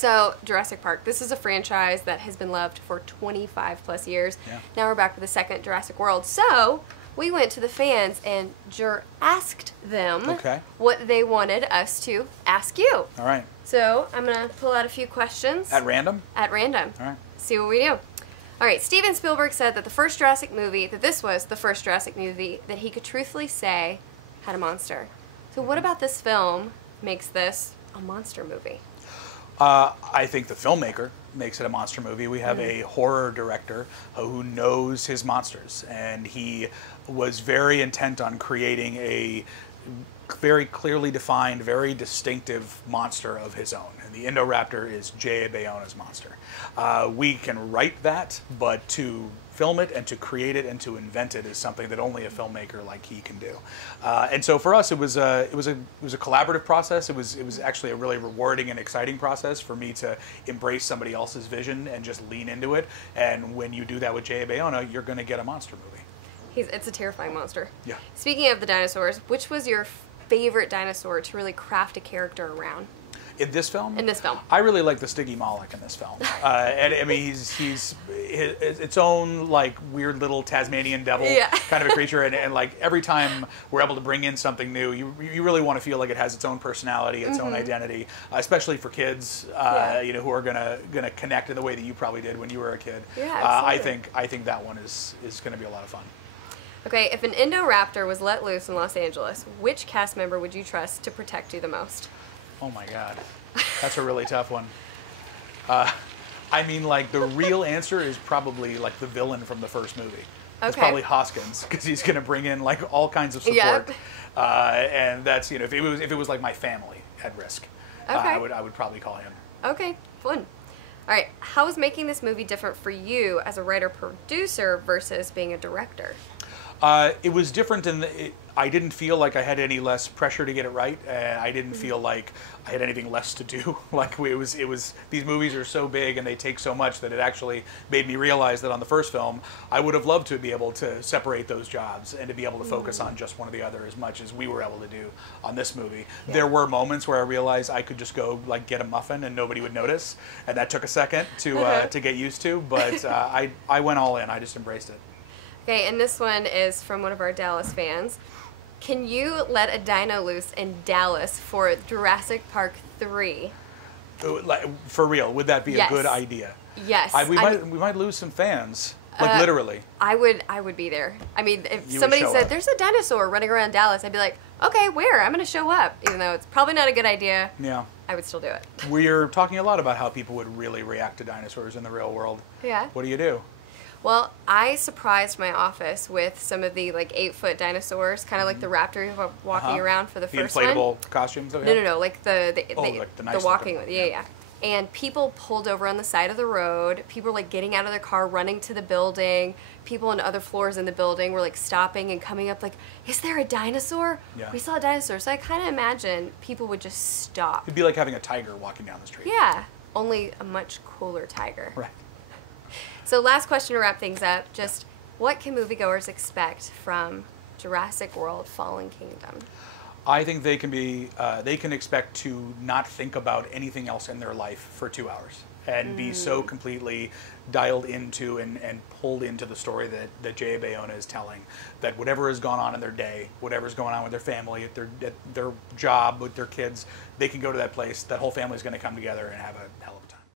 So, Jurassic Park. This is a franchise that has been loved for 25 plus years. Yeah. Now we're back with the second Jurassic World. So, we went to the fans and asked them what they wanted us to ask you. All right. So, I'm going to pull out a few questions. At random? At random. All right. See what we do. All right, Steven Spielberg said that this was the first Jurassic movie that he could truthfully say had a monster. So what about this film makes this a monster movie? I think the filmmaker makes it a monster movie. We have a horror director who knows his monsters, and he was very intent on creating a very clearly defined, very distinctive monster of his own. And the Indoraptor is J.A. Bayona's monster. We can write that, but to film it and to create it and to invent it is something that only a filmmaker like he can do. And so for us, it was a collaborative process. It was actually a really rewarding and exciting process for me to embrace somebody else's vision and just lean into it. And when you do that with J.A. Bayona, you're going to get a monster movie. It's a terrifying monster. Yeah. Speaking of the dinosaurs, which was your favorite dinosaur to really craft a character around? In this film? In this film. I really like the Stygimoloch in this film. And I mean, he's its own like weird little Tasmanian devil kind of a creature. And like every time we're able to bring in something new, you really want to feel like it has its own personality, its own identity, especially for kids, you know, who are gonna connect in the way that you probably did when you were a kid. Yeah, I think that one is going to be a lot of fun. Okay, if an Indoraptor was let loose in Los Angeles, which cast member would you trust to protect you the most? Oh my God, that's a really tough one. I mean, like the real answer is probably like the villain from the first movie. It's probably Hoskins, because he's going to bring in like all kinds of support, and that's, you know, if it was like my family at risk, I would probably call him. Okay, fun. All right, how is making this movie different for you as a writer-producer versus being a director? It was different in that I didn't feel like I had any less pressure to get it right, and I didn't feel like I had anything less to do. Like it was these movies are so big and they take so much that it actually made me realize that on the first film I would have loved to be able to separate those jobs and to be able to focus on just one or the other as much as we were able to do on this movie. Yeah. There were moments where I realized I could just go like get a muffin and nobody would notice, and that took a second to get used to, but I went all in. I just embraced it. Okay, and this one is from one of our Dallas fans. Can you let a dino loose in Dallas for Jurassic Park 3? For real, would that be a good idea? Yes. We might lose some fans, like literally. I would be there. I mean, if somebody said there's a dinosaur running around Dallas, I'd be like, okay, where? I'm going to show up. Even though it's probably not a good idea, I would still do it. We're talking a lot about how people would really react to dinosaurs in the real world. Yeah. What do you do? Well, I surprised my office with some of the like 8-foot dinosaurs, kind of like the raptor walking around for the first one. The inflatable costumes? No, like the nice walking one. Yeah. And people pulled over on the side of the road. People were like getting out of their car, running to the building. People on other floors in the building were like stopping and coming up like, is there a dinosaur? Yeah. We saw a dinosaur. So I kind of imagine people would just stop. It'd be like having a tiger walking down the street. Yeah, only a much cooler tiger. Right. So last question to wrap things up, just what can moviegoers expect from Jurassic World Fallen Kingdom? I think they can expect to not think about anything else in their life for 2 hours and be so completely dialed into and pulled into the story that J.A. Bayona is telling, that whatever has gone on in their day, whatever's going on with their family, at their job, with their kids, they can go to that place, that whole family's going to come together and have a hell of a time.